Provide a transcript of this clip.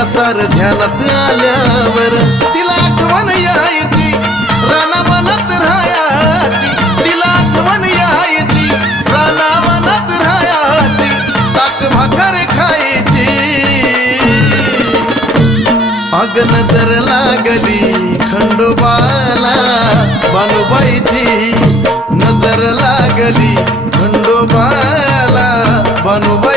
तिच्या सार ध्यानात आल्यावर तिला आठवण यायची राना मनात राहायची तिला आठवण यायची राना मनात राहायची ताक भाकर खायची अग नजर लागली खंडोबाला बानुबाईची नजर लागली खंडोबाला बानुबाई